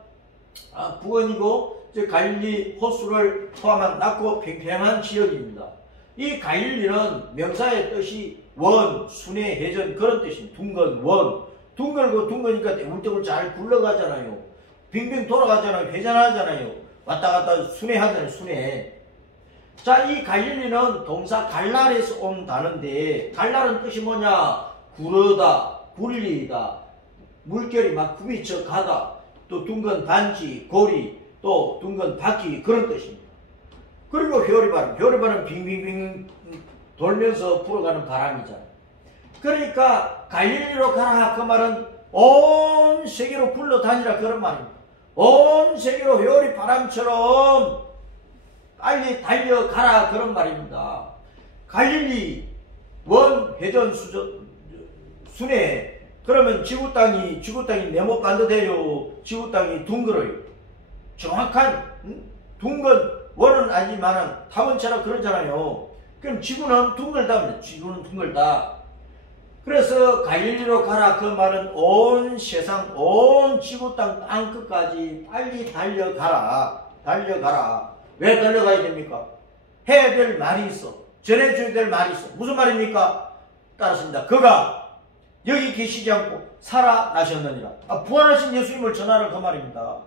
부근이고 갈릴리 호수를 포함한 낮고 평평한 지역입니다. 이 갈릴리는 명사의 뜻이 원, 순회, 회전 그런 뜻입니다. 둥근, 원. 둥글고 둥그니까 울적을 잘 굴러가잖아요. 빙빙 돌아가잖아요. 회전하잖아요. 왔다 갔다 순회하잖아요. 순회. 자, 이 갈릴리는 동사 갈랄에서 온 단어인데, 갈랄은 뜻이 뭐냐? 구르다, 굴리다, 물결이 막 굽이쳐 가다, 또 둥근 반지, 고리, 또 둥근 바퀴 그런 뜻입니다. 그리고 회오리바람, 회오리바람 빙빙빙 돌면서 불어가는 바람이잖아요. 그러니까 갈릴리로 가라 그 말은 온 세계로 굴러다니라 그런 말입니다. 온 세계로 회오리 바람처럼 빨리 달려가라 그런 말입니다. 갈릴리 원 회전 수전 순회. 그러면 지구 땅이 네모 반듯해요. 지구 땅이 둥글어요. 정확한 둥근 원은 아니지만은 타원처럼 그러잖아요. 그럼 지구는 둥글다. 지구는 둥글다. 그래서 갈릴리로 가라 그 말은 온 세상 온 지구 땅 끝까지 빨리 달려가라. 달려가라. 왜 달려가야 됩니까? 해야 될 말이 있어. 전해줘야 될 말이 있어. 무슨 말입니까? 따랐습니다. 그가 여기 계시지 않고 살아나셨느니라. 부활하신 예수님을 전하라 그 말입니다.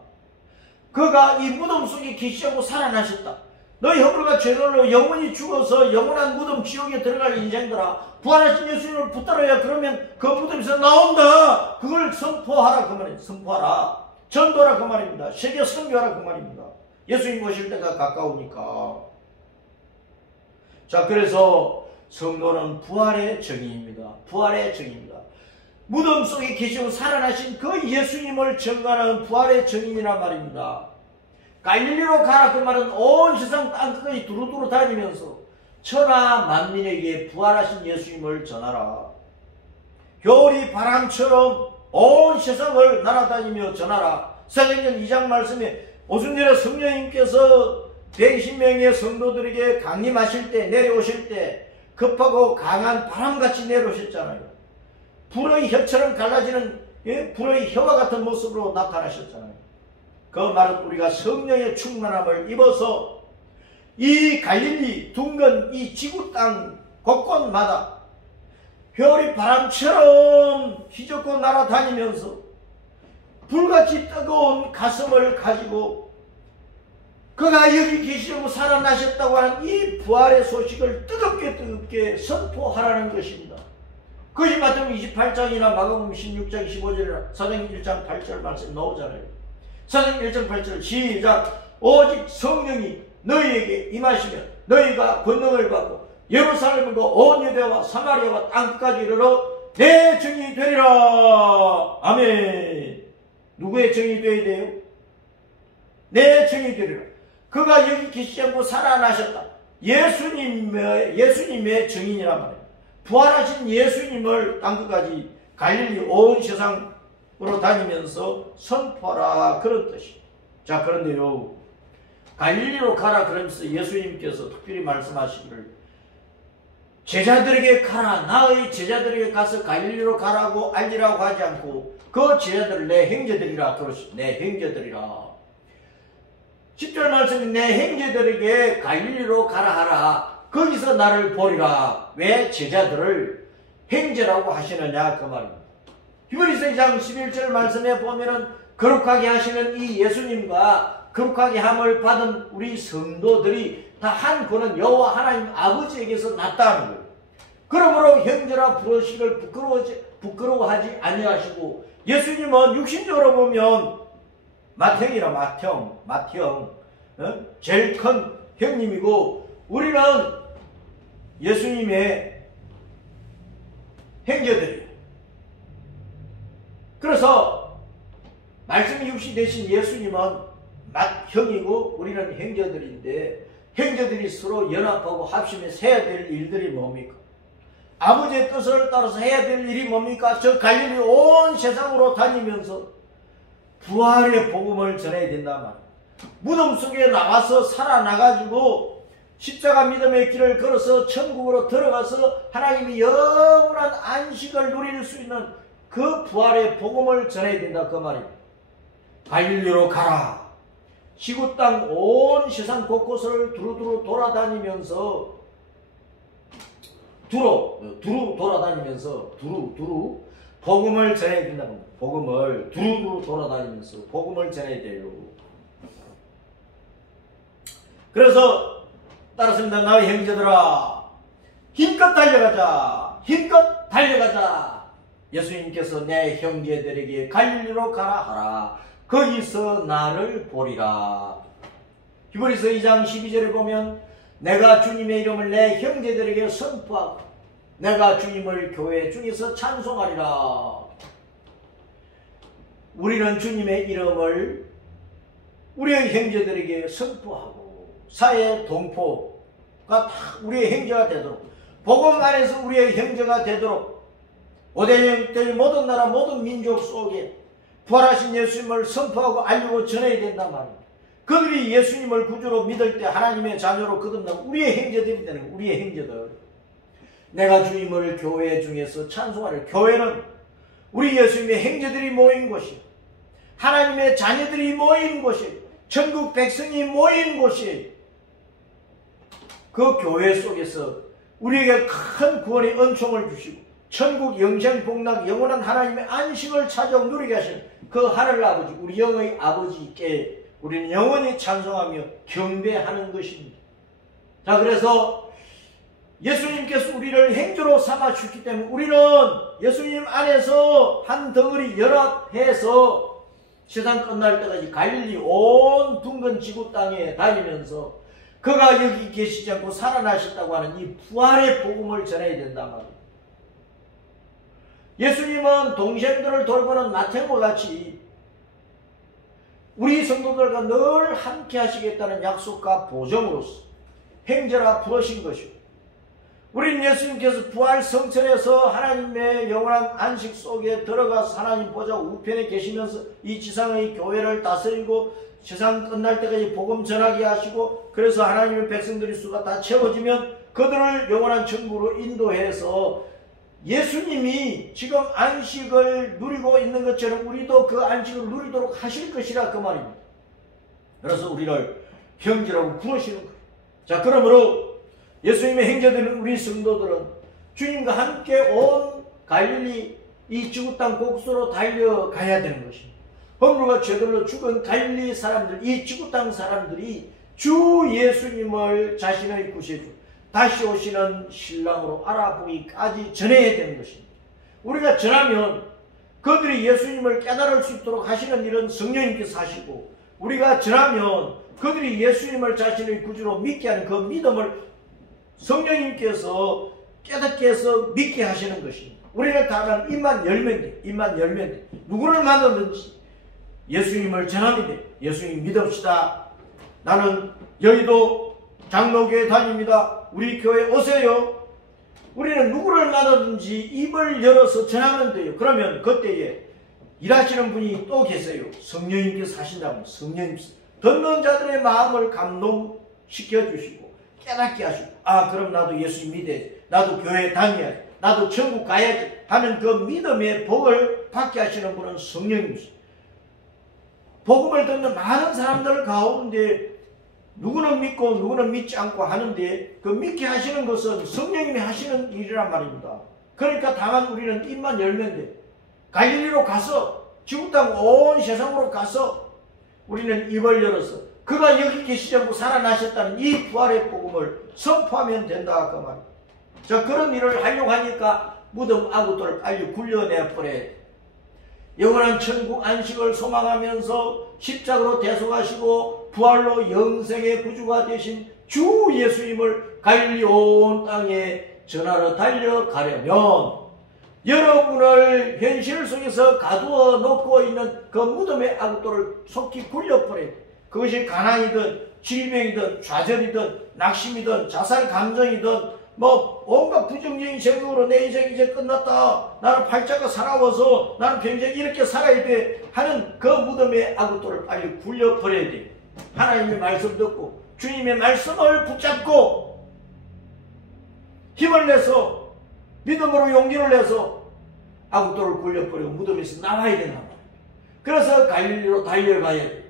그가 이 무덤 속에 계시지 않고 살아나셨다. 너희 허물과 죄들로 영원히 죽어서 영원한 무덤 지옥에 들어갈 인생들아, 부활하신 예수님을 붙들어야 그러면 그 무덤에서 나온다. 그걸 선포하라 그 말입니다. 선포하라. 전도하라 그 말입니다. 세계 선교하라 그 말입니다. 예수님 오실 때가 가까우니까. 자, 그래서 성도는 부활의 정의입니다. 부활의 정의입니다. 무덤 속에 계시고 살아나신 그 예수님을 증거하는 부활의 정의이란 말입니다. 갈릴리로 가라 그 말은 온 세상 땅끝까지 두루두루 다니면서 천하 만민에게 부활하신 예수님을 전하라. 겨울이 바람처럼 온 세상을 날아다니며 전하라. 사도행전 2장 말씀에 오순절에 성령님께서 120명의 성도들에게 강림하실 때, 내려오실 때 급하고 강한 바람같이 내려오셨잖아요. 불의 혀처럼 갈라지는 불의 혀와 같은 모습으로 나타나셨잖아요. 그 말은 우리가 성령의 충만함을 입어서 이 갈릴리 둥근 이 지구 땅 곳곳마다 별이 바람처럼 휘젓고 날아다니면서 불같이 뜨거운 가슴을 가지고 그가 여기 계시려고 살아나셨다고 하는 이 부활의 소식을 뜨겁게 선포하라는 것입니다. 그것이 마태복음 28장이나 마가복음 16장 15절이나 사도행전 1장 8절 말씀 나오잖아요. 사도행전 1장 8절 시작. 오직 성령이 너희에게 임하시면 너희가 권능을 받고 예루살렘과 온 유대와 사마리아와 땅끝까지 이르러 내 증인이 되리라. 아멘. 누구의 증인이 되어야 돼요? 내 증인이 되리라. 그가 여기 계시지 않고 살아나셨다. 예수님의 증인이란 말이에요. 부활하신 예수님을 땅끝까지 갈릴리 온 세상으로 다니면서 선포하라 그런 뜻이에요. 자, 그런데요, 갈릴리로 가라 그러면서 예수님께서 특별히 말씀하시기를 제자들에게 가라, 나의 제자들에게 가서 갈릴리로 가라고 알리라고 하지 않고 그 제자들을 내 형제들이라 그러시죠. 내 형제들이라. 10절 말씀이 내 형제들에게 갈릴리로 가라 하라. 거기서 나를 보리라. 왜 제자들을 형제라고 하시느냐 그 말입니다. 히브리서 2장 11절 말씀에 보면은 거룩하게 하시는 이 예수님과 거룩하게 함을 받은 우리 성도들이 다 한 분은 여호와 하나님 아버지에게서 났다는 거예요. 그러므로 형제라 부르시기를 부끄러워하지 아니하시고 예수님은 육신적으로 보면 맏형이라 맏형 제일 큰 형님이고 우리는 예수님의 형제들이에요. 그래서 말씀이 육시 되신 예수님은 형이고 우리는 형제들인데, 형제들이 서로 연합하고 합심해서 해야 될 일들이 뭡니까? 아버지의 뜻을 따라서 해야 될 일이 뭡니까? 저 갈릴리 온 세상으로 다니면서 부활의 복음을 전해야 된단 말이에요. 무덤 속에 나와서 살아나가지고 십자가 믿음의 길을 걸어서 천국으로 들어가서 하나님이 영원한 안식을 누릴 수 있는 그 부활의 복음을 전해야 된다 그 말입니다. 갈릴리로 가라. 지구 땅 온 세상 곳곳을 두루두루 돌아다니면서 두루 복음을 전해야 된다고 합니다. 복음을 두루두루 돌아다니면서 복음을 전해야 돼요. 그래서 따랐습니다. 나의 형제들아, 힘껏 달려가자. 힘껏 달려가자. 예수님께서 내 형제들에게 갈릴리로 가라 하라. 거기서 나를 보리라. 히브리서 2장 12절에 보면 내가 주님의 이름을 내 형제들에게 선포하고 내가 주님을 교회 중에서 찬송하리라. 우리는 주님의 이름을 우리의 형제들에게 선포하고 사회 동포가 다 우리의 형제가 되도록, 복음 안에서 우리의 형제가 되도록 오대영들 모든 나라 모든 민족 속에 부활하신 예수님을 선포하고 알리고 전해야 된단 말입니다. 그들이 예수님을 구주로 믿을 때 하나님의 자녀로 거듭나고 우리의 형제들이 되는 거예요. 우리의 형제들. 내가 주님을 교회 중에서 찬송하리라. 교회는 우리 예수님의 형제들이 모인 곳이에요. 하나님의 자녀들이 모인 곳이에요. 천국 백성이 모인 곳이에요. 그 교회 속에서 우리에게 큰 구원의 은총을 주시고 천국 영생 복락 영원한 하나님의 안식을 찾아 누리게 하시는 그 하늘 아버지, 우리 영의 아버지께 우리는 영원히 찬송하며 경배하는 것입니다. 자, 그래서 예수님께서 우리를 형제로 삼아 주셨기 때문에 우리는 예수님 안에서 한 덩어리 연합해서 세상 끝날 때까지 갈릴리 온 둥근 지구 땅에 다니면서 그가 여기 계시지 않고 살아나셨다고 하는 이 부활의 복음을 전해야 된단 말이에요. 예수님은 동생들을 돌보는 나태모와 같이 우리 성도들과 늘 함께 하시겠다는 약속과 보정으로서 형제라 부르신 것이고, 우리는 예수님께서 부활 성천에서 하나님의 영원한 안식 속에 들어가서 하나님 보좌 우편에 계시면서 이 지상의 교회를 다스리고 세상 끝날 때까지 복음 전하게 하시고, 그래서 하나님의 백성들의 수가 다 채워지면 그들을 영원한 천국으로 인도해서 예수님이 지금 안식을 누리고 있는 것처럼 우리도 그 안식을 누리도록 하실 것이라 그 말입니다. 그래서 우리를 형제라고 부르시는 거예요. 자, 그러므로 예수님의 형제들은 우리 성도들은 주님과 함께 온 갈릴리 이 지구 땅 곳으로 달려가야 되는 것입니다. 허물과 죄들로 죽은 갈릴리 사람들, 이 지구 땅 사람들이 주 예수님을 자신의 구세주 다시 오시는 신랑으로 알아보기까지 전해야 되는 것입니다. 우리가 전하면 그들이 예수님을 깨달을 수 있도록 하시는 일은 성령님께서 하시고, 우리가 전하면 그들이 예수님을 자신의 구주로 믿게 하는 그 믿음을 성령님께서 깨닫게 해서 믿게 하시는 것입니다. 우리는 다만 입만 열면 돼. 입만 열면 돼. 누구를 만나든지 예수님을 전하면 돼. 예수님 믿읍시다. 나는 여의도 장로교회 다닙니다. 우리 교회 오세요. 우리는 누구를 만나든지 입을 열어서 전하면 돼요. 그러면 그때에 일하시는 분이 또 계세요. 성령님께서 하신다면 성령님께서 듣는 자들의 마음을 감동시켜 주시고 깨닫게 하시고, 아, 그럼 나도 예수님 믿어야지, 나도 교회 다녀야지, 나도 천국 가야지 하는 그 믿음의 복을 받게 하시는 분은 성령님이시죠. 복음을 듣는 많은 사람들 가운데 누구는 믿고 누구는 믿지 않고 하는데 그 믿게 하시는 것은 성령님이 하시는 일이란 말입니다. 그러니까 다만 우리는 입만 열면 돼. 갈릴리로 가서 지구 땅 온 세상으로 가서 우리는 입을 열어서 그가 여기 계시지 않고 살아나셨다는 이 부활의 복음을 선포하면 된다 그 말. 자, 그런 일을 하려고 하니까 무덤 아구들을 빨리 굴려내버려야 돼. 영원한 천국 안식을 소망하면서 십자가로 대속하시고 부활로 영생의 구주가 되신 주 예수님을 갈릴리 온 땅에 전하러 달려가려면 여러분을 현실 속에서 가두어 놓고 있는 그 무덤의 악도를 속히 굴려버려야 돼. 그것이 가난이든 질병이든 좌절이든 낙심이든 자살 감정이든 뭐 온갖 부정적인 생각으로 내 인생 이제 끝났다, 나는 팔자가 사나워서 나는 평생 이렇게 살아야 돼 하는 그 무덤의 악도를 빨리 굴려버려야 돼. 하나님의 말씀 듣고 주님의 말씀을 붙잡고 힘을 내서 믿음으로 용기를 내서 악도를 굴려버리고 무덤에서 나와야 된단 말이에요. 그래서 갈릴리로 달려가야 돼요.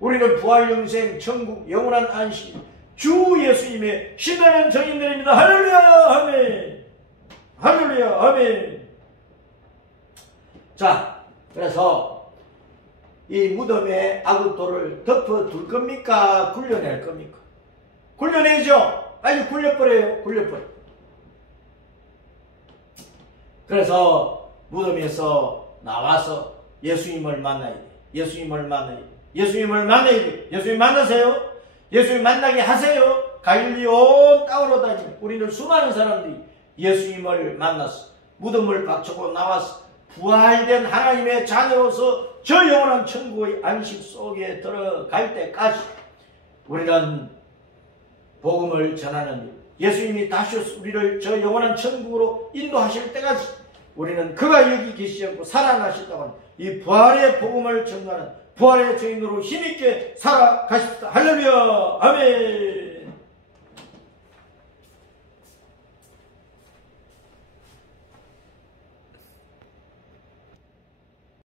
우리는 부활 영생 천국 영원한 안식 주 예수님의 신나는 증인들입니다. 할렐루야 아멘. 할렐루야 아멘. 자, 그래서 이 무덤의 악도를 덮어둘 겁니까? 굴려낼 겁니까? 굴려내죠. 빨리 굴려버려요. 굴려버려. 그래서 무덤에서 나와서 예수님을 만나야 돼. 예수님을 만나야 돼. 예수님을 만나야 돼. 예수님 만나세요. 예수님 만나게 하세요. 갈릴리 온 땅으로 다니는 우리는 수많은 사람들이 예수님을 만나서 무덤을 박차고 나와서 부활된 하나님의 자녀로서 저 영원한 천국의 안식 속에 들어갈 때까지 우리는 복음을 전하는 일, 예수님이 다시 우리를 저 영원한 천국으로 인도하실 때까지 우리는 그가 여기 계시지 않고 살아나셨다고 하는 이 부활의 복음을 전하는 부활의 증인으로 힘있게 살아가십시다. 할렐루야 아멘.